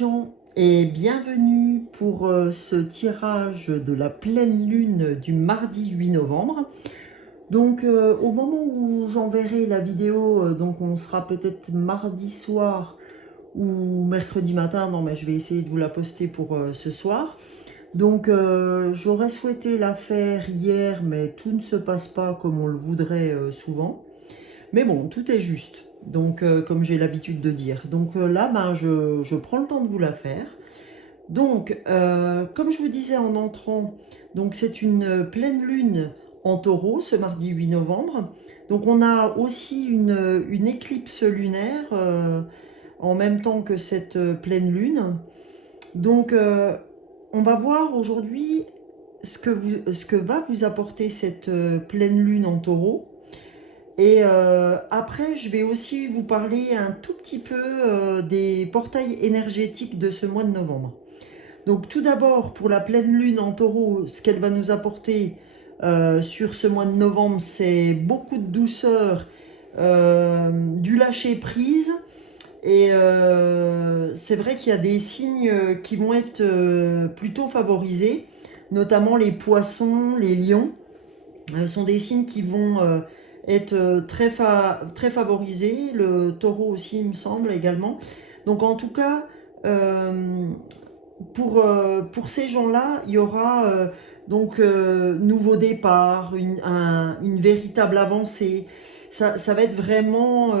Jean et bienvenue pour ce tirage de la pleine lune du mardi 8 novembre. Donc au moment où j'enverrai la vidéo, donc on sera peut-être mardi soir ou mercredi matin. Non mais je vais essayer de vous la poster pour ce soir. Donc j'aurais souhaité la faire hier, mais tout ne se passe pas comme on le voudrait souvent. Mais bon, tout est juste. Donc, comme j'ai l'habitude de dire. Donc là, ben, je prends le temps de vous la faire. Donc, comme je vous disais en entrant, donc c'est une pleine lune en taureau, ce mardi 8 novembre. Donc, on a aussi une éclipse lunaire en même temps que cette pleine lune. Donc, on va voir aujourd'hui ce que va vous apporter cette pleine lune en taureau. Et après, je vais aussi vous parler un tout petit peu des portails énergétiques de ce mois de novembre. Donc tout d'abord, pour la pleine lune en taureau, ce qu'elle va nous apporter sur ce mois de novembre, c'est beaucoup de douceur, du lâcher prise. Et c'est vrai qu'il y a des signes qui vont être plutôt favorisés, notamment les poissons, les lions. Sont des signes qui vont être très favorisés, le taureau aussi il me semble également. Donc en tout cas, pour ces gens-là, il y aura nouveau départ, une véritable avancée. Ça va être vraiment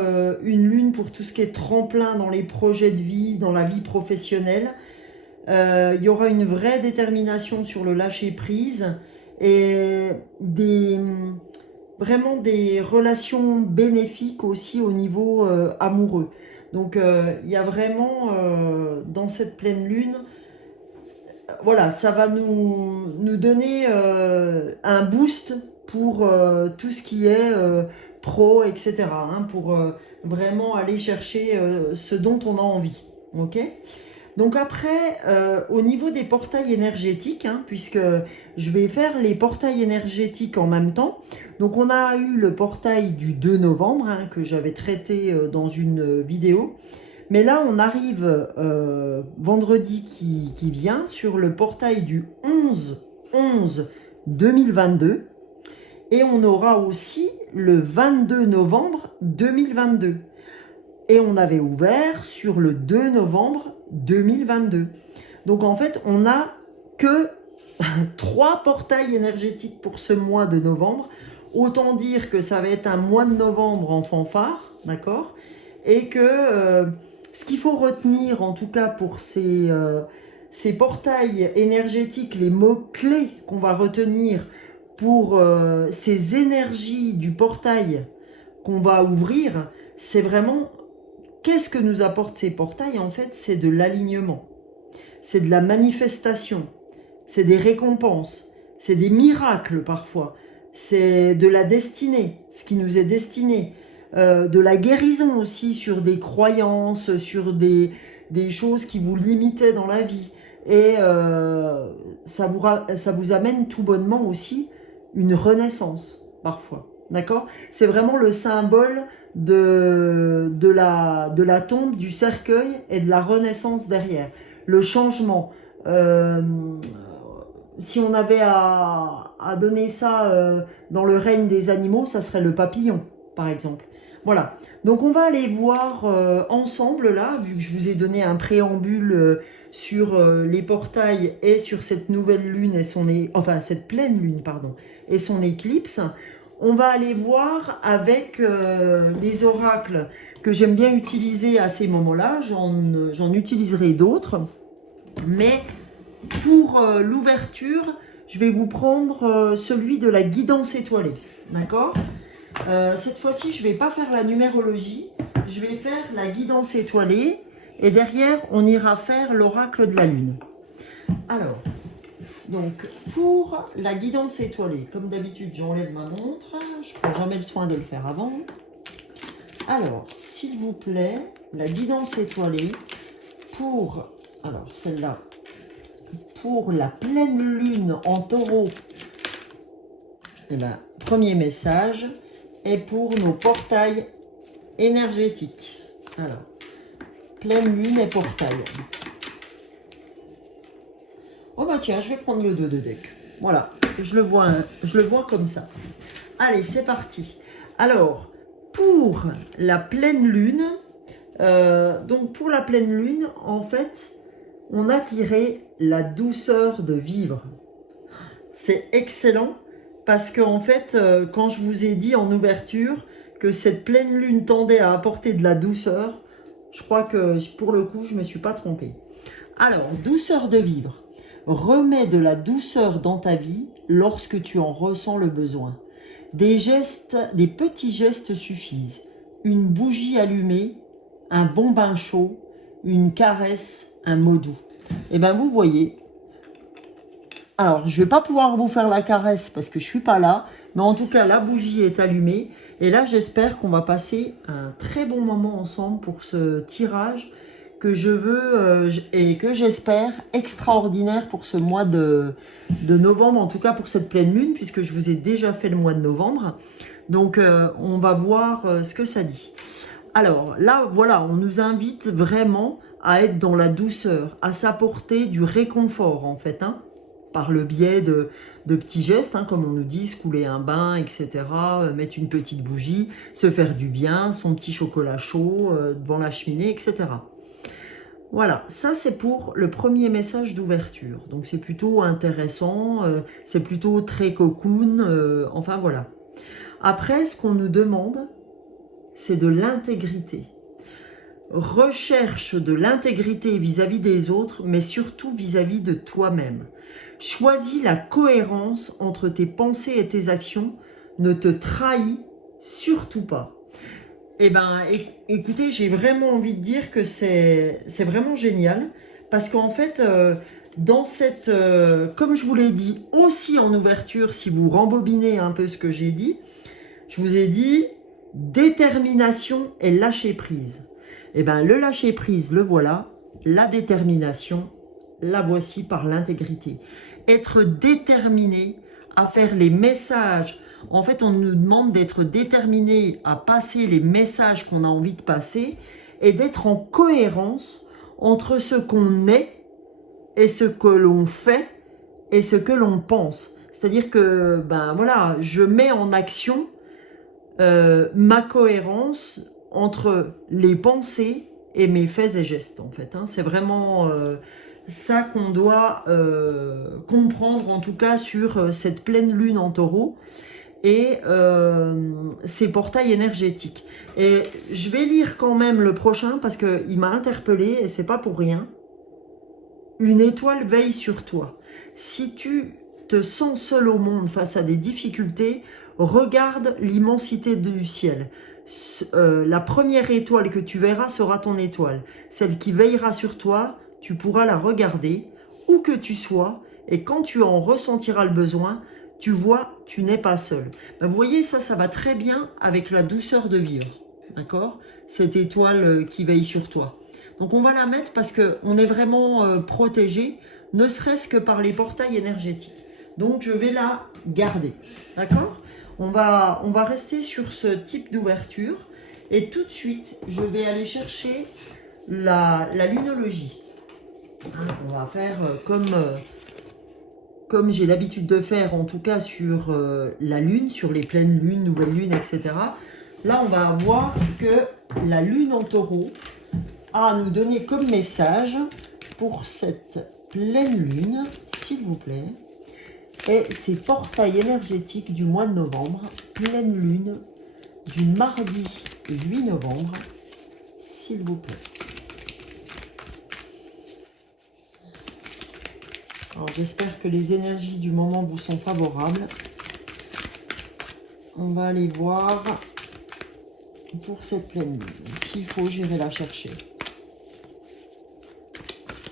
une lune pour tout ce qui est tremplin dans les projets de vie, dans la vie professionnelle. Il y aura une vraie détermination sur le lâcher-prise et vraiment des relations bénéfiques aussi au niveau amoureux. Donc il y a vraiment dans cette pleine lune, voilà, ça va nous donner un boost pour tout ce qui est pro, etc. Hein, pour vraiment aller chercher ce dont on a envie. Ok ? Donc après, au niveau des portails énergétiques, hein, puisque je vais faire les portails énergétiques en même temps. Donc on a eu le portail du 2 novembre, hein, que j'avais traité dans une vidéo. Mais là, on arrive vendredi qui vient sur le portail du 11-11-2022. Et on aura aussi le 22 novembre 2022. Et on avait ouvert sur le 2 novembre 2022. Donc en fait, on n'a que 3 portails énergétiques pour ce mois de novembre. Autant dire que ça va être un mois de novembre en fanfare, d'accord ? Et que ce qu'il faut retenir, en tout cas pour ces portails énergétiques, les mots-clés qu'on va retenir pour ces énergies du portail qu'on va ouvrir, c'est vraiment... Qu'est-ce que nous apportent ces portails? En fait, c'est de l'alignement, c'est de la manifestation, c'est des récompenses, c'est des miracles parfois, c'est de la destinée, ce qui nous est destiné, de la guérison aussi sur des croyances, sur des choses qui vous limitaient dans la vie. Et ça vous amène tout bonnement aussi une renaissance parfois. D'accord? C'est vraiment le symbole de la tombe, du cercueil et de la renaissance derrière. Le changement. Si on avait à donner ça dans le règne des animaux, ça serait le papillon, par exemple. Voilà. Donc on va aller voir ensemble là, vu que je vous ai donné un préambule sur les portails et sur cette nouvelle lune et enfin cette pleine lune, pardon, et son éclipse. On va aller voir avec les oracles que j'aime bien utiliser à ces moments-là. J'en utiliserai d'autres. Mais pour l'ouverture, je vais vous prendre celui de la guidance étoilée. D'accord ? Cette fois-ci, je ne vais pas faire la numérologie. Je vais faire la guidance étoilée. Et derrière, on ira faire l'oracle de la lune. Alors... Donc, pour la guidance étoilée, comme d'habitude, j'enlève ma montre. Je ne prends jamais le soin de le faire avant. Alors, s'il vous plaît, la guidance étoilée pour... Alors, celle-là, pour la pleine lune en taureau. Et bien, premier message est pour nos portails énergétiques. Alors, pleine lune et portail. tiens, je vais prendre le 2 de deck. Voilà, je le vois comme ça. Allez, c'est parti. Alors, pour la pleine lune, donc pour la pleine lune, en fait, on a tiré la douceur de vivre. C'est excellent parce que en fait, quand je vous ai dit en ouverture que cette pleine lune tendait à apporter de la douceur, je crois que pour le coup, je ne me suis pas trompée. Alors, douceur de vivre. Remets de la douceur dans ta vie lorsque tu en ressens le besoin. Des gestes, des petits gestes suffisent. Une bougie allumée, un bon bain chaud, une caresse, un mot doux. Et bien vous voyez, alors je ne vais pas pouvoir vous faire la caresse parce que je ne suis pas là, mais en tout cas la bougie est allumée. Et là j'espère qu'on va passer un très bon moment ensemble pour ce tirage que je veux et que j'espère extraordinaire pour ce mois de novembre, en tout cas pour cette pleine lune, puisque je vous ai déjà fait le mois de novembre. Donc on va voir ce que ça dit. Alors là, voilà, on nous invite vraiment à être dans la douceur, à s'apporter du réconfort en fait, hein, par le biais de petits gestes, hein, comme on nous dit, se couler un bain, etc., mettre une petite bougie, se faire du bien, son petit chocolat chaud devant la cheminée, etc. Voilà, ça c'est pour le premier message d'ouverture. Donc c'est plutôt intéressant, c'est plutôt très cocoon, enfin voilà. Après, ce qu'on nous demande, c'est de l'intégrité. Recherche de l'intégrité vis-à-vis des autres, mais surtout vis-à-vis de toi-même. Choisis la cohérence entre tes pensées et tes actions. Ne te trahis surtout pas. Eh bien, écoutez, j'ai vraiment envie de dire que c'est vraiment génial. Parce qu'en fait, dans cette, comme je vous l'ai dit aussi en ouverture, si vous rembobinez un peu ce que j'ai dit, je vous ai dit détermination et lâcher prise. Eh bien, le lâcher prise, le voilà. La détermination, la voici par l'intégrité. Être déterminé à faire les messages. En fait, on nous demande d'être déterminé à passer les messages qu'on a envie de passer et d'être en cohérence entre ce qu'on est et ce que l'on fait et ce que l'on pense. C'est-à-dire que, ben voilà, je mets en action ma cohérence entre les pensées et mes faits et gestes, en fait. Hein. C'est vraiment ça qu'on doit comprendre, en tout cas, sur cette pleine lune en taureau et ces portails énergétiques. Et je vais lire quand même le prochain parce qu'il m'a interpellé et c'est pas pour rien. Une étoile veille sur toi. Si tu te sens seul au monde face à des difficultés, regarde l'immensité du ciel. La première étoile que tu verras sera ton étoile. Celle qui veillera sur toi, tu pourras la regarder, où que tu sois, et quand tu en ressentiras le besoin, tu vois, tu n'es pas seul. Ben, vous voyez, ça va très bien avec la douceur de vivre. D'accord? Cette étoile qui veille sur toi. Donc on va la mettre parce qu'on est vraiment protégé, ne serait-ce que par les portails énergétiques. Donc je vais la garder. D'accord? On va rester sur ce type d'ouverture. Et tout de suite, je vais aller chercher la lunologie. Hein, on va faire comme j'ai l'habitude de faire, en tout cas sur la lune, sur les pleines lunes, nouvelles lunes, etc. Là, on va voir ce que la lune en taureau à nous donner comme message pour cette pleine lune, s'il vous plaît, et ces portails énergétiques du mois de novembre, pleine lune du mardi 8 novembre, s'il vous plaît. Alors j'espère que les énergies du moment vous sont favorables. On va aller voir pour cette pleine lune. S'il faut, j'irai la chercher.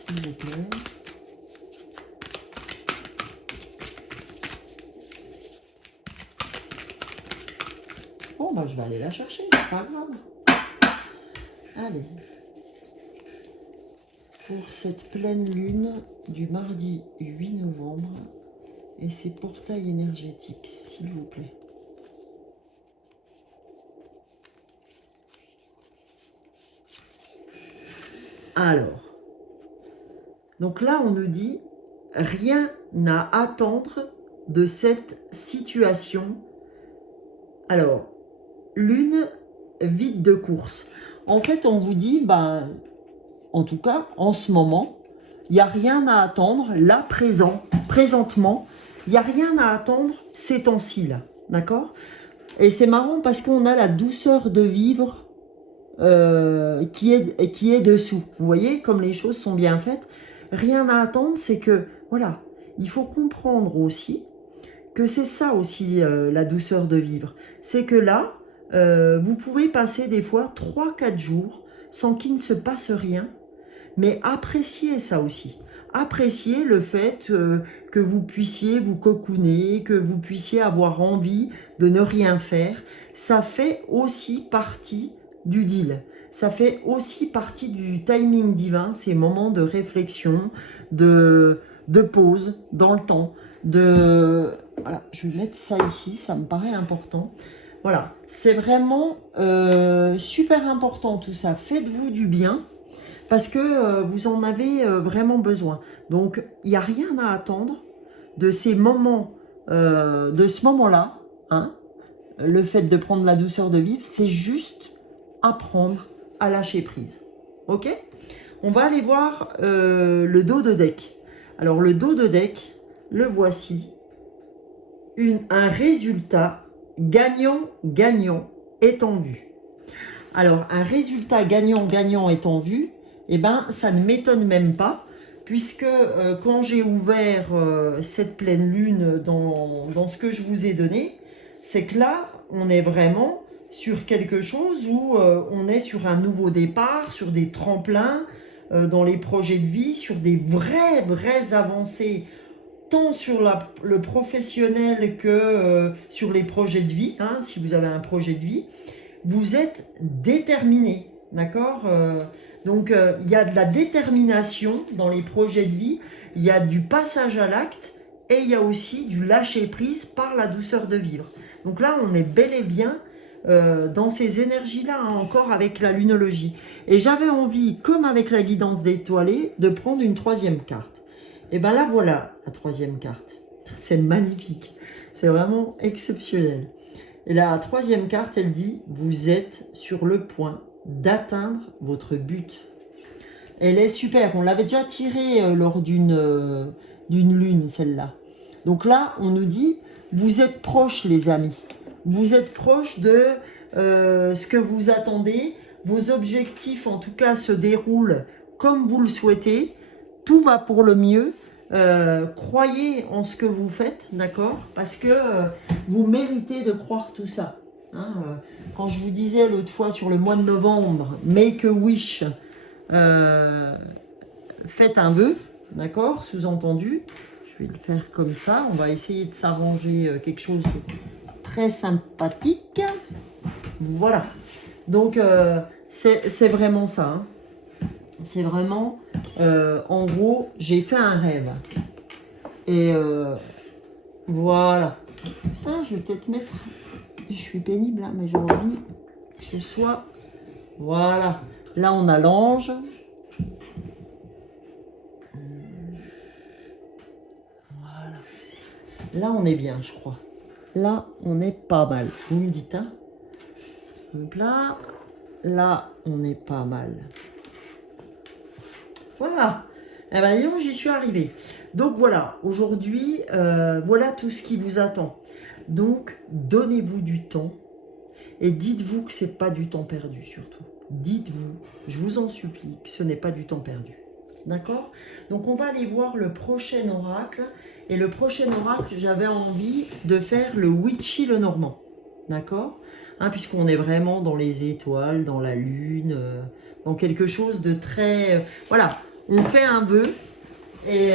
S'il vous plaît. Bon, bah, je vais aller la chercher, c'est pas grave. Allez. Pour cette pleine lune du mardi 8 novembre et ses portails énergétiques, s'il vous plaît. Alors, donc là, on nous dit rien à attendre de cette situation. Alors, lune vide de course. En fait, on vous dit, ben, en tout cas, en ce moment, il n'y a rien à attendre, là, présentement, il n'y a rien à attendre ces temps-ci, là, d'accord? Et c'est marrant parce qu'on a la douceur de vivre qui est dessous. Vous voyez, comme les choses sont bien faites, rien à attendre, c'est que, voilà, il faut comprendre aussi que c'est ça aussi la douceur de vivre. C'est que là, vous pouvez passer des fois 3-4 jours sans qu'il ne se passe rien, mais appréciez ça aussi. Appréciez le fait que vous puissiez vous cocooner, que vous puissiez avoir envie de ne rien faire. Ça fait aussi partie du deal. Ça fait aussi partie du timing divin, ces moments de réflexion, de pause dans le temps. Voilà, je vais mettre ça ici, ça me paraît important. Voilà, c'est vraiment super important tout ça. Faites-vous du bien parce que vous en avez vraiment besoin. Donc, il n'y a rien à attendre de ces moments, de ce moment-là. Hein, le fait de prendre la douceur de vivre, c'est juste apprendre à lâcher prise. Ok? On va aller voir le dos de deck. Alors, le dos de deck, le voici. Un résultat gagnant-gagnant est en vue. Alors, un résultat gagnant-gagnant est en vue, eh ben, ça ne m'étonne même pas, puisque quand j'ai ouvert cette pleine lune dans ce que je vous ai donné, c'est que là, on est vraiment sur quelque chose où on est sur un nouveau départ, sur des tremplins dans les projets de vie, sur des vraies avancées, tant sur le professionnel que sur les projets de vie. Hein, si vous avez un projet de vie, vous êtes déterminé, d'accord? Donc, il y a de la détermination dans les projets de vie, il y a du passage à l'acte et il y a aussi du lâcher-prise par la douceur de vivre. Donc là, on est bel et bien dans ces énergies-là, hein, encore avec la lunologie. Et j'avais envie, comme avec la guidance d'étoilée, de prendre une troisième carte. Et bien là, voilà la troisième carte. C'est magnifique. C'est vraiment exceptionnel. Et la troisième carte, elle dit, vous êtes sur le point d'atteindre votre but. Elle est super. On l'avait déjà tirée lors d'une lune, celle-là. Donc là, on nous dit, vous êtes proches, les amis. Vous êtes proches de ce que vous attendez. Vos objectifs, en tout cas, se déroulent comme vous le souhaitez. Tout va pour le mieux. Croyez en ce que vous faites, d'accord? Parce que vous méritez de croire tout ça. Hein, quand je vous disais l'autre fois sur le mois de novembre, make a wish, faites un vœu, d'accord? Sous-entendu, je vais le faire comme ça. On va essayer de s'arranger quelque chose de très sympathique. Voilà. Donc, c'est vraiment ça. Hein. C'est vraiment, en gros, j'ai fait un rêve. Et voilà. Putain, je vais peut-être mettre... Je suis pénible, hein, mais j'ai envie que ce soit... Voilà. Là, on a l'ange. Voilà. Là, on est bien, je crois. Là, on est pas mal. Vous me dites, hein? Donc là, on est pas mal. Voilà. Eh ben, disons, j'y suis arrivée. Donc voilà, aujourd'hui, voilà tout ce qui vous attend. Donc, donnez-vous du temps et dites-vous que ce n'est pas du temps perdu, surtout. Dites-vous, je vous en supplie, que ce n'est pas du temps perdu. D'accord? Donc, on va aller voir le prochain oracle. Et le prochain oracle, j'avais envie de faire le Witchy le Normand. D'accord? Hein, puisqu'on est vraiment dans les étoiles, dans la lune, dans quelque chose de très... voilà, on fait un vœu et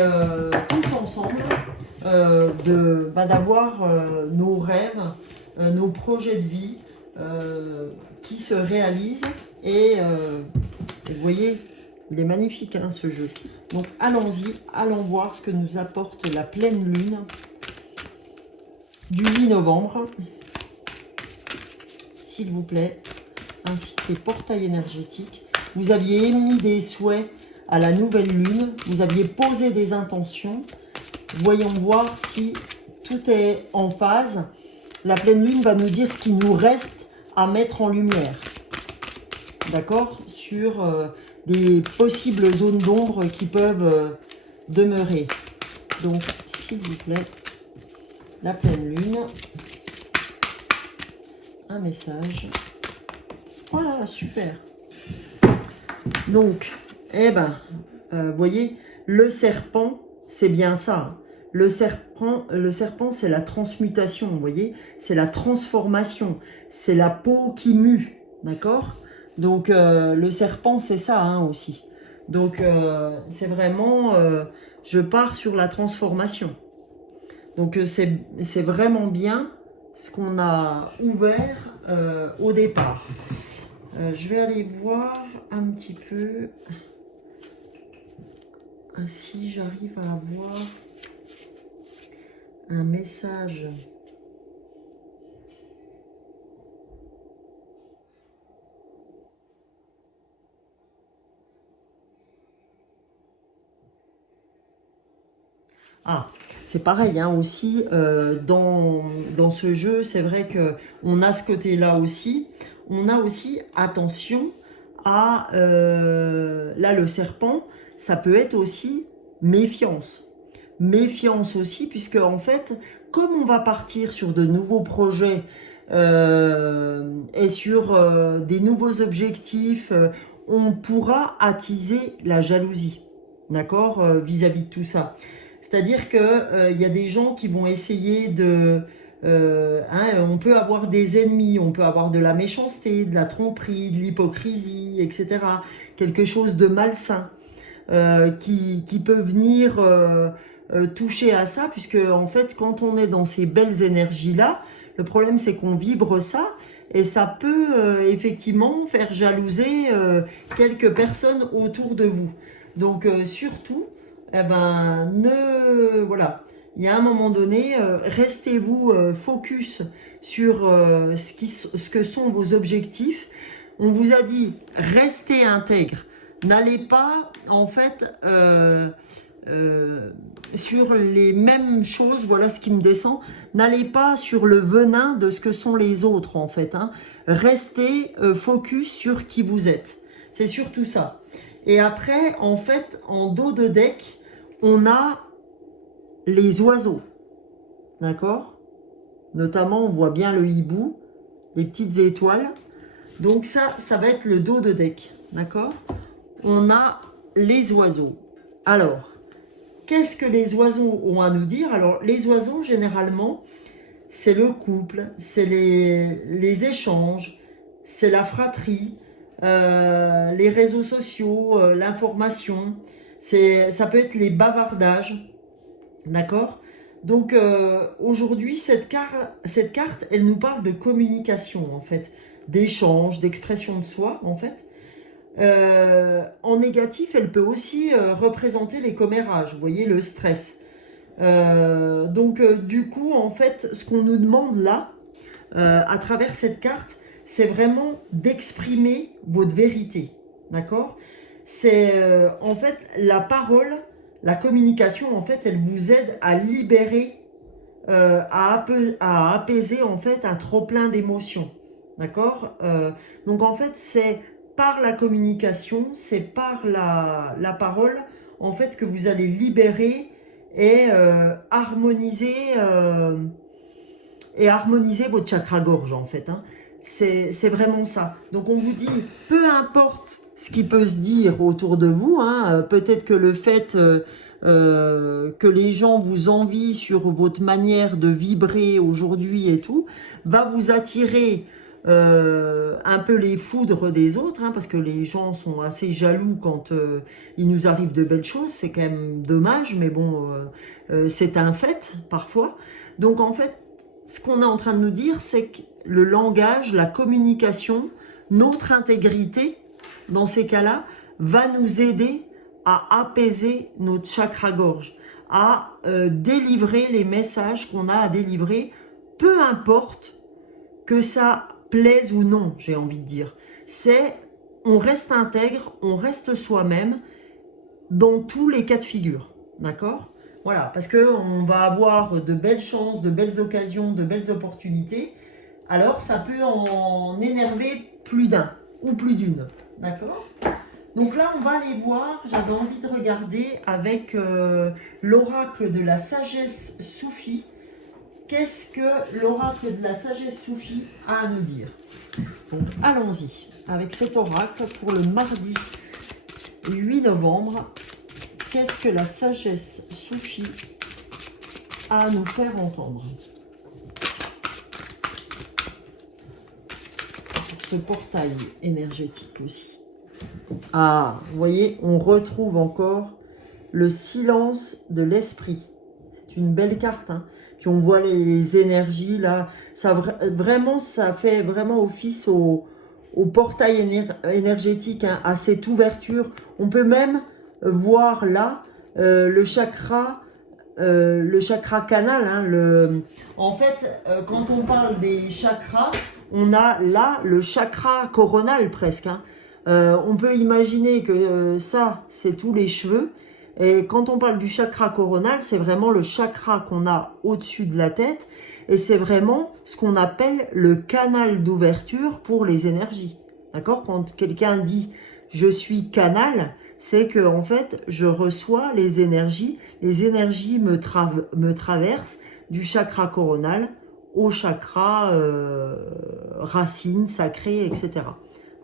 tous ensemble d'avoir nos rêves, nos projets de vie qui se réalisent. Et vous voyez, il est magnifique hein, ce jeu. Donc allons-y, allons voir ce que nous apporte la pleine lune du 8 novembre. S'il vous plaît, ainsi que les portails énergétiques. Vous aviez émis des souhaits à la nouvelle lune, vous aviez posé des intentions, Voyons voir si tout est en phase. La pleine lune va nous dire ce qui nous reste à mettre en lumière. D'accord? Sur des possibles zones d'ombre qui peuvent demeurer. Donc, s'il vous plaît, la pleine lune. Un message. Voilà, super. Donc, eh ben, vous voyez, le serpent, c'est bien ça. Le serpent, c'est la transmutation, vous voyez, c'est la transformation, c'est la peau qui mue, d'accord? Donc, le serpent, c'est ça hein, aussi. Donc, c'est vraiment, je pars sur la transformation. Donc, c'est vraiment bien ce qu'on a ouvert au départ. Je vais aller voir un petit peu si j'arrive à avoir un message. Ah, c'est pareil hein, aussi, dans ce jeu, c'est vrai qu'on a ce côté-là aussi. On a aussi, attention, à, là le serpent, ça peut être aussi méfiance. Méfiance aussi, puisque en fait, comme on va partir sur de nouveaux projets et sur des nouveaux objectifs, on pourra attiser la jalousie, d'accord, vis-à-vis de tout ça. C'est-à-dire qu'il y a des gens qui vont essayer de... on peut avoir des ennemis, on peut avoir de la méchanceté, de la tromperie, de l'hypocrisie, etc. Quelque chose de malsain qui peut venir toucher à ça, puisque en fait, quand on est dans ces belles énergies-là, le problème c'est qu'on vibre ça, et ça peut effectivement faire jalouser quelques personnes autour de vous. Donc surtout, eh ben, voilà, il y a un moment donné, restez-vous focus sur ce que sont vos objectifs. On vous a dit, restez intègre. N'allez pas, en fait, sur les mêmes choses, voilà ce qui me descend. N'allez pas sur le venin de ce que sont les autres, en fait. Hein. Restez focus sur qui vous êtes. C'est surtout ça. Et après, en fait, en dos de deck, on a les oiseaux, d'accord? Notamment, on voit bien le hibou, les petites étoiles. Donc ça va être le dos de deck, d'accord? On a les oiseaux. Alors, qu'est-ce que les oiseaux ont à nous dire? Alors, les oiseaux, généralement, c'est le couple, c'est les échanges, c'est la fratrie, les réseaux sociaux, l'information, ça peut être les bavardages, d'accord? Donc aujourd'hui, cette carte, elle nous parle de communication, en fait, d'échange, d'expression de soi, en fait. En négatif, elle peut aussi représenter les commérages, vous voyez, le stress. Donc du coup, en fait, ce qu'on nous demande là, à travers cette carte, c'est vraiment d'exprimer votre vérité, d'accord? C'est en fait la parole, la communication, en fait, elle vous aide à libérer, à apaiser en fait un trop plein d'émotions, d'accord? Donc en fait, c'est par la communication, c'est par la parole, en fait, que vous allez libérer et harmoniser votre chakra-gorge, en fait. Hein. C'est vraiment ça. Donc, on vous dit, peu importe ce qui peut se dire autour de vous, hein, peut-être que le fait que les gens vous envient sur votre manière de vibrer aujourd'hui et tout, va vous attirer un peu les foudres des autres, hein, parce que les gens sont assez jaloux quand il nous arrive de belles choses. C'est quand même dommage, mais bon, c'est un fait parfois. Donc, en fait, ce qu'on est en train de nous dire, c'est que le langage, la communication, notre intégrité, dans ces cas-là, va nous aider à apaiser notre chakra-gorge, à délivrer les messages qu'on a à délivrer, peu importe que ça plaise ou non, j'ai envie de dire. C'est, on reste intègre, on reste soi-même dans tous les cas de figure, d'accord? Voilà, parce qu'on va avoir de belles chances, de belles occasions, de belles opportunités. Alors, ça peut en énerver plus d'un ou plus d'une. D'accord? Donc là, on va aller voir. J'avais envie de regarder avec l'oracle de la sagesse soufie. Qu'est-ce que l'oracle de la sagesse soufie a à nous dire? Donc, allons-y avec cet oracle pour le mardi 8 novembre. Qu'est-ce que la sagesse soufie a à nous faire entendre pour ce portail énergétique aussi? Ah, vous voyez, on retrouve encore le silence de l'esprit. C'est une belle carte, hein. Puis on voit les énergies là. Ça, vraiment, ça fait vraiment office au portail énergétique, hein, à cette ouverture. On peut même voir là le chakra canal, hein, en fait, quand on parle des chakras, on a là le chakra coronal presque, hein. On peut imaginer que ça, c'est tous les cheveux. Et quand on parle du chakra coronal, c'est vraiment le chakra qu'on a au-dessus de la tête. Et c'est vraiment ce qu'on appelle le canal d'ouverture pour les énergies. D'accord? Quand quelqu'un dit « je suis canal », c'est que en fait, je reçois les énergies me traversent du chakra coronal au chakra racine, sacré, etc.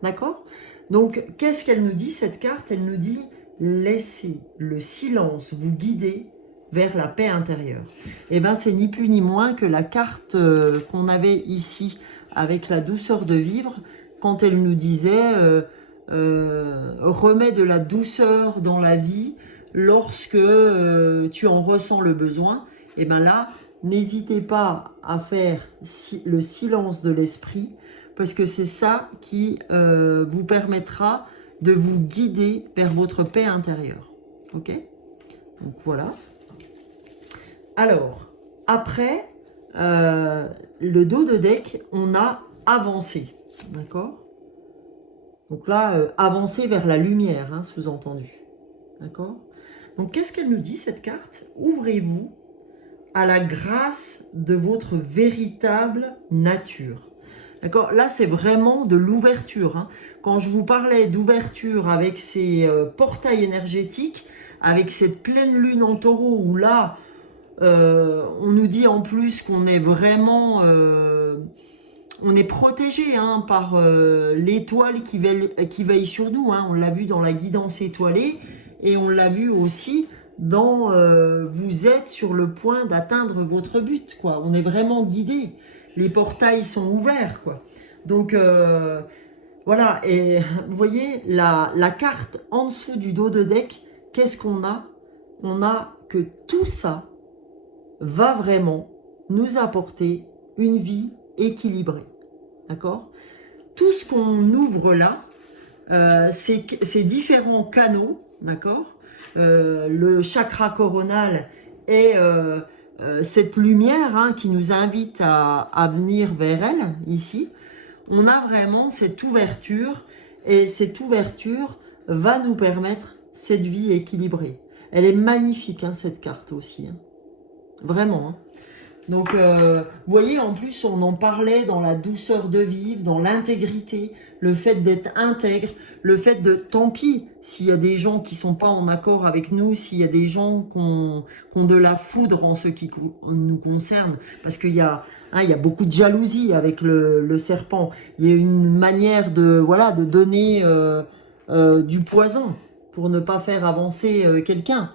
D'accord? Donc, qu'est-ce qu'elle nous dit, cette carte? Elle nous dit « laissez le silence vous guider vers la paix intérieure ». Et bien, c'est ni plus ni moins que la carte qu'on avait ici avec la douceur de vivre, quand elle nous disait remets de la douceur dans la vie lorsque tu en ressens le besoin. Et bien là, n'hésitez pas à faire le silence de l'esprit, parce que c'est ça qui vous permettra de vous guider vers votre paix intérieure. Ok? Donc voilà. Alors, après, le dos de deck, on a avancé. D'accord? Donc là, avancer vers la lumière, hein, sous-entendu. D'accord? Donc, qu'est-ce qu'elle nous dit, cette carte? Ouvrez-vous à la grâce de votre véritable nature. D'accord? Là, c'est vraiment de l'ouverture, hein. Quand je vous parlais d'ouverture avec ces portails énergétiques, avec cette pleine lune en taureau, où là, on nous dit en plus qu'on est vraiment... on est protégé, hein, par l'étoile qui veille sur nous, hein. On l'a vu dans la guidance étoilée et on l'a vu aussi dans vous êtes sur le point d'atteindre votre but, quoi. On est vraiment guidé. Les portails sont ouverts, quoi. Donc voilà, et vous voyez la carte en dessous du dos de deck, qu'est-ce qu'on a? On a que tout ça va vraiment nous apporter une vie équilibrée. D'accord? Tout ce qu'on ouvre là, ces différents canaux, d'accord? Le chakra coronal et cette lumière, hein, qui nous invite à venir vers elle, ici, on a vraiment cette ouverture, et cette ouverture va nous permettre cette vie équilibrée. Elle est magnifique, hein, cette carte aussi, hein. Vraiment, hein. Donc, vous voyez, en plus, on en parlait dans la douceur de vivre, dans l'intégrité, le fait d'être intègre, le fait de, tant pis, s'il y a des gens qui sont pas en accord avec nous, s'il y a des gens qui ont de la foudre en ce qui nous concerne, parce qu'il y a, hein, il y a beaucoup de jalousie avec le serpent. Il y a une manière de, voilà, de donner du poison pour ne pas faire avancer quelqu'un,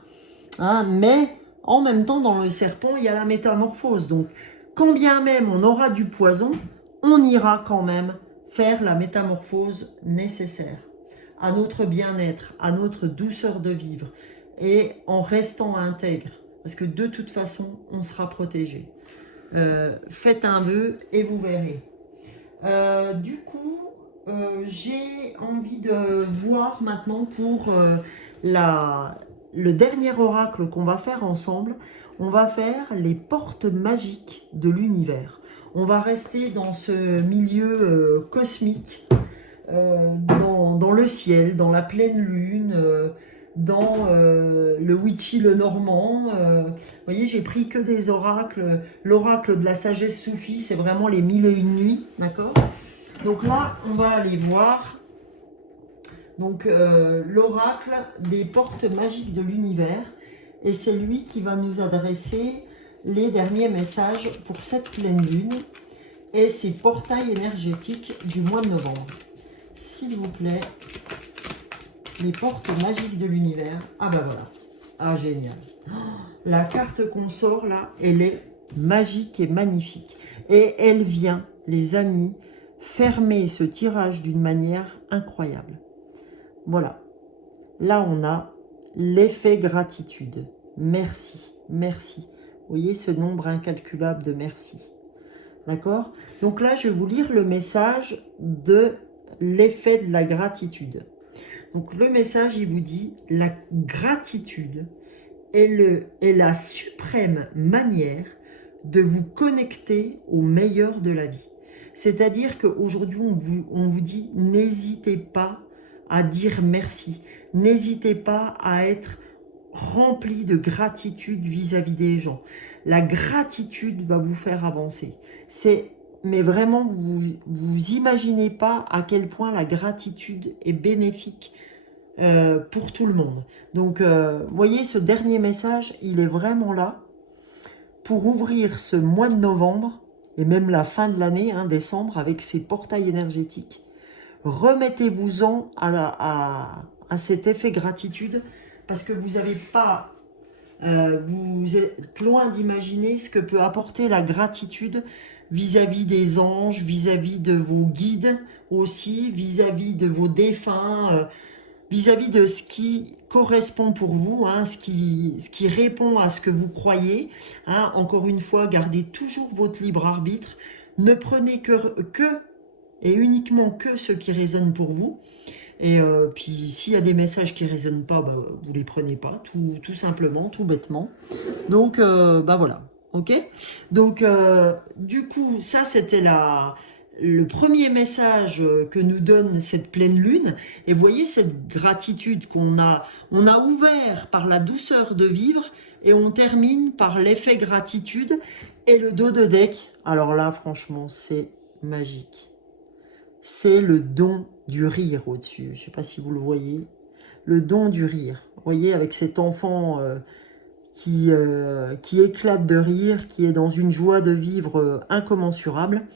hein, mais... En même temps, dans le serpent, il y a la métamorphose. Donc, quand bien même on aura du poison, on ira quand même faire la métamorphose nécessaire à notre bien-être, à notre douceur de vivre, et en restant intègre. Parce que de toute façon, on sera protégé. Faites un vœu et vous verrez. Du coup, j'ai envie de voir maintenant pour le dernier oracle qu'on va faire ensemble. On va faire les portes magiques de l'univers. On va rester dans ce milieu cosmique, dans le ciel, dans la pleine lune, dans le Witchy le Normand. Vous voyez, j'ai pris que des oracles. L'oracle de la sagesse soufie, c'est vraiment les 1001 nuits, d'accord? Donc là, on va aller voir donc l'oracle des portes magiques de l'univers. Et c'est lui qui va nous adresser les derniers messages pour cette pleine lune et ces portails énergétiques du mois de novembre. S'il vous plaît, les portes magiques de l'univers. Ah bah voilà. Ah génial. La carte qu'on sort là, elle est magique et magnifique. Et elle vient, les amis, fermer ce tirage d'une manière incroyable. Voilà. Là, on a l'effet gratitude. Merci, merci. Vous voyez ce nombre incalculable de merci. D'accord? Donc là, je vais vous lire le message de l'effet de la gratitude. Donc le message, il vous dit, la gratitude est la suprême manière de vous connecter au meilleur de la vie. C'est-à-dire qu'aujourd'hui, on vous dit, n'hésitez pas à dire merci. N'hésitez pas à être rempli de gratitude vis-à-vis des gens. La gratitude va vous faire avancer. Mais vraiment, vous imaginez pas à quel point la gratitude est bénéfique pour tout le monde. Donc, voyez, ce dernier message, il est vraiment là pour ouvrir ce mois de novembre et même la fin de l'année, hein, décembre, avec ces portails énergétiques. Remettez-vous-en à cet effet gratitude parce que vous n'avez pas, vous êtes loin d'imaginer ce que peut apporter la gratitude vis-à-vis des anges, vis-à-vis de vos guides aussi, vis-à-vis de vos défunts, vis-à-vis de ce qui correspond pour vous, hein, ce qui répond à ce que vous croyez. Hein. Encore une fois, gardez toujours votre libre arbitre. Ne prenez que et uniquement que ce qui résonne pour vous. Et puis, s'il y a des messages qui ne résonnent pas, bah, vous ne les prenez pas, tout simplement, tout bêtement. Donc, bah voilà, ok? Donc, du coup, ça, c'était le premier message que nous donne cette pleine lune. Et voyez cette gratitude on a ouvert par la douceur de vivre et on termine par l'effet gratitude et le dos de deck. Alors là, franchement, c'est magique. C'est le don du rire au-dessus. Je ne sais pas si vous le voyez. Le don du rire. Vous voyez, avec cet enfant qui éclate de rire, qui est dans une joie de vivre incommensurable.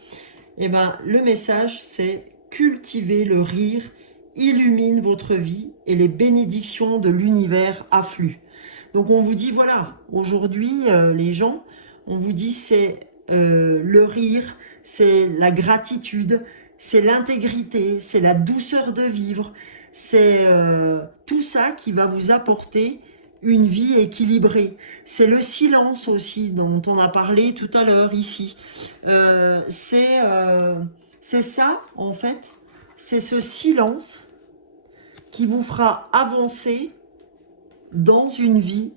Eh ben, le message, c'est cultiver le rire, illumine votre vie et les bénédictions de l'univers affluent. Donc on vous dit, voilà, aujourd'hui, les gens, on vous dit, c'est le rire, c'est la gratitude, c'est l'intégrité, c'est la douceur de vivre, c'est tout ça qui va vous apporter une vie équilibrée. C'est le silence aussi dont on a parlé tout à l'heure ici. C'est ça en fait, c'est ce silence qui vous fera avancer dans une vie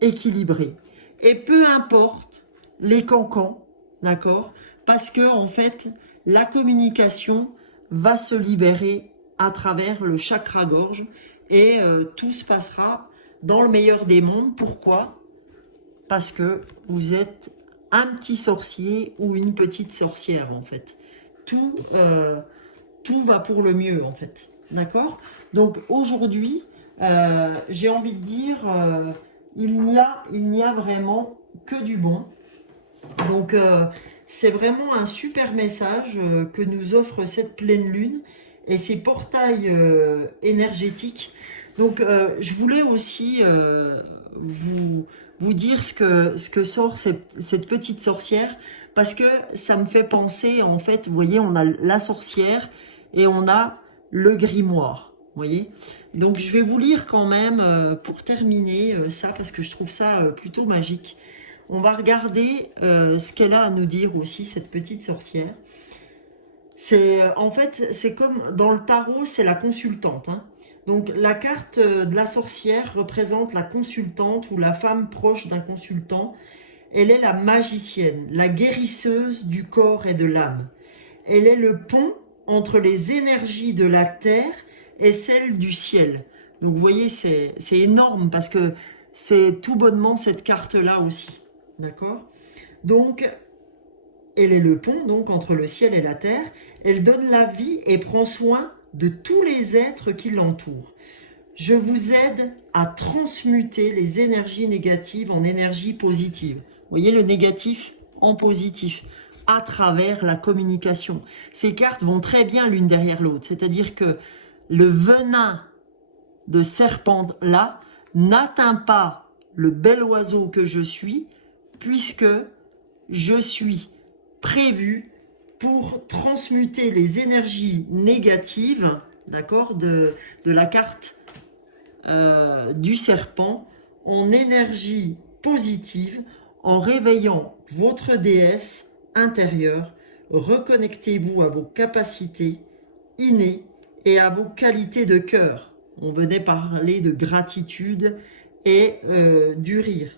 équilibrée. Et peu importe les cancans, d'accord? Parce que en fait, la communication va se libérer à travers le chakra-gorge et tout se passera dans le meilleur des mondes. Pourquoi? Parce que vous êtes un petit sorcier ou une petite sorcière en fait. Tout va pour le mieux en fait. D'accord? Donc aujourd'hui, j'ai envie de dire, il n'y a vraiment que du bon. Donc c'est vraiment un super message que nous offre cette pleine lune et ces portails énergétiques. Donc je voulais aussi vous dire ce que sort cette petite sorcière, parce que ça me fait penser, en fait, vous voyez, on a la sorcière et on a le grimoire, vous voyez. Donc je vais vous lire quand même, pour terminer ça, parce que je trouve ça plutôt magique. On va regarder ce qu'elle a à nous dire aussi, cette petite sorcière. En fait, c'est comme dans le tarot, c'est la consultante. Hein. Donc la carte de la sorcière représente la consultante ou la femme proche d'un consultant. Elle est la magicienne, la guérisseuse du corps et de l'âme. Elle est le pont entre les énergies de la terre et celles du ciel. Donc vous voyez, c'est énorme parce que c'est tout bonnement cette carte-là aussi. D'accord? Donc, elle est le pont donc entre le ciel et la terre. Elle donne la vie et prend soin de tous les êtres qui l'entourent. Je vous aide à transmuter les énergies négatives en énergie positive. Vous voyez le négatif en positif à travers la communication. Ces cartes vont très bien l'une derrière l'autre. C'est-à-dire que le venin de serpent là n'atteint pas le bel oiseau que je suis, puisque je suis prévu pour transmuter les énergies négatives, d'accord, de la carte du serpent en énergie positive, en réveillant votre déesse intérieure. Reconnectez-vous à vos capacités innées et à vos qualités de cœur. On venait parler de gratitude et du rire.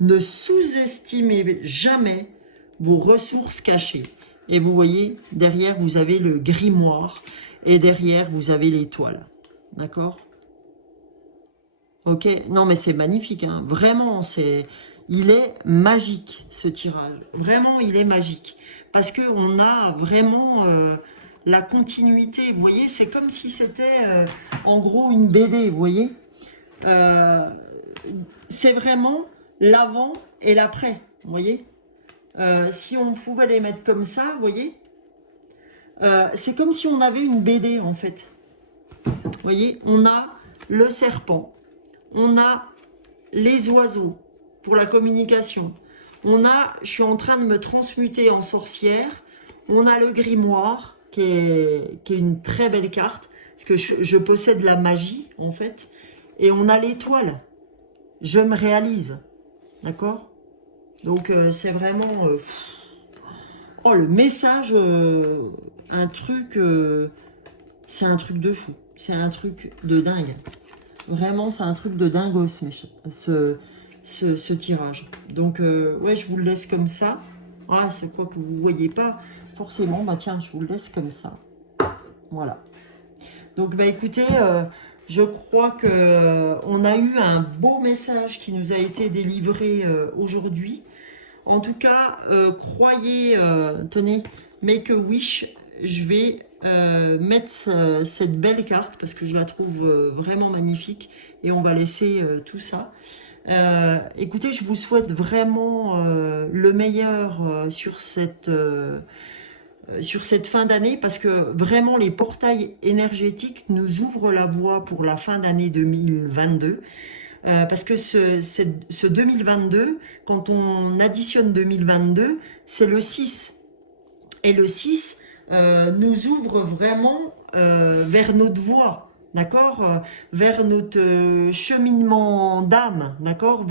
Ne sous-estimez jamais vos ressources cachées. Et vous voyez, derrière, vous avez le grimoire et derrière, vous avez l'étoile. D'accord? Ok? Non, mais c'est magnifique, hein. Vraiment, il est magique, ce tirage. Vraiment, il est magique. Parce qu'on a vraiment la continuité. Vous voyez, c'est comme si c'était, en gros, une BD, vous voyez? C'est vraiment l'avant et l'après, vous voyez? Si on pouvait les mettre comme ça, vous voyez, c'est comme si on avait une BD en fait. Vous voyez, on a le serpent, on a les oiseaux pour la communication, je suis en train de me transmuter en sorcière, on a le grimoire qui est une très belle carte, parce que je possède la magie en fait, et on a l'étoile, je me réalise, d'accord? Donc c'est vraiment... oh, le message, un truc... c'est un truc de fou. C'est un truc de dingue. Vraiment, c'est un truc de dingos, ce tirage. Donc, ouais, je vous le laisse comme ça. Ah, c'est quoi que vous ne voyez pas forcément. Bah tiens, je vous le laisse comme ça. Voilà. Donc, bah écoutez... je crois qu'on a eu un beau message qui nous a été délivré aujourd'hui. En tout cas, croyez, tenez, Make a Wish, je vais mettre cette belle carte parce que je la trouve vraiment magnifique et on va laisser tout ça. Écoutez, je vous souhaite vraiment le meilleur sur cette fin d'année parce que vraiment les portails énergétiques nous ouvrent la voie pour la fin d'année 2022. Parce que ce 2022, quand on additionne 2022, c'est le 6. Et le 6 nous ouvre vraiment vers notre voie, d'accord, vers notre cheminement d'âme, d'accord.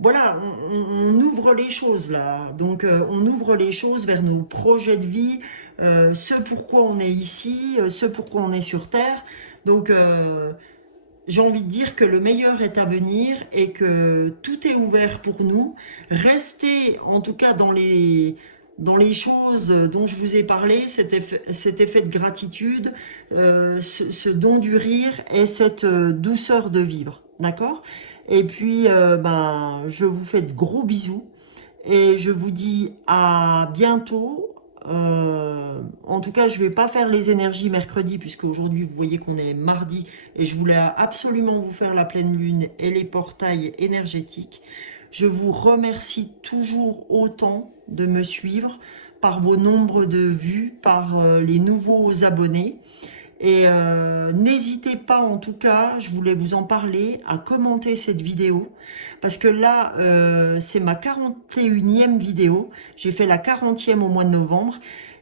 Voilà, on ouvre les choses là. Donc on ouvre les choses vers nos projets de vie, ce pourquoi on est ici, ce pourquoi on est sur Terre. Donc... j'ai envie de dire que le meilleur est à venir et que tout est ouvert pour nous. Restez en tout cas dans les choses dont je vous ai parlé, cet effet de gratitude, ce don du rire et cette douceur de vivre. D'accord? Et puis, ben, je vous fais de gros bisous et je vous dis à bientôt. En tout cas, je vais pas faire les énergies mercredi puisque aujourd'hui vous voyez qu'on est mardi et je voulais absolument vous faire la pleine lune et les portails énergétiques. Je vous remercie toujours autant de me suivre par vos nombres de vues, par les nouveaux abonnés. Et n'hésitez pas, en tout cas, je voulais vous en parler, à commenter cette vidéo. Parce que là, c'est ma 41e vidéo. J'ai fait la 40e au mois de novembre.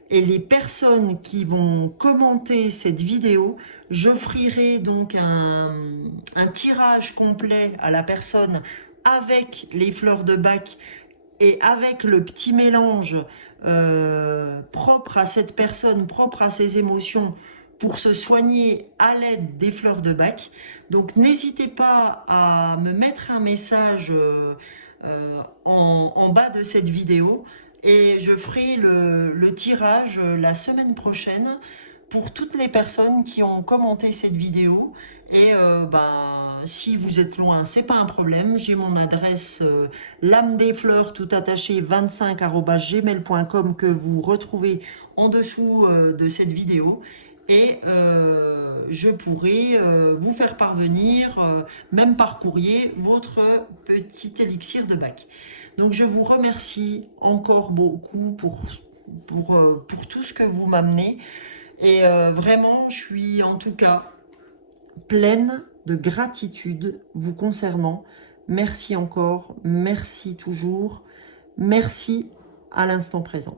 Et les personnes qui vont commenter cette vidéo, j'offrirai donc un tirage complet à la personne avec les fleurs de Bach et avec le petit mélange propre à cette personne, propre à ses émotions, pour se soigner à l'aide des fleurs de Bach. Donc n'hésitez pas à me mettre un message en bas de cette vidéo et je ferai le tirage la semaine prochaine pour toutes les personnes qui ont commenté cette vidéo. Et si vous êtes loin, c'est pas un problème. J'ai mon adresse l'âme des fleurs tout attaché 25@gmail.com que vous retrouvez en dessous de cette vidéo. Et je pourrai vous faire parvenir, même par courrier, votre petit élixir de Bach. Donc je vous remercie encore beaucoup pour tout ce que vous m'amenez. Et vraiment, je suis en tout cas pleine de gratitude vous concernant. Merci encore, merci toujours, merci à l'instant présent.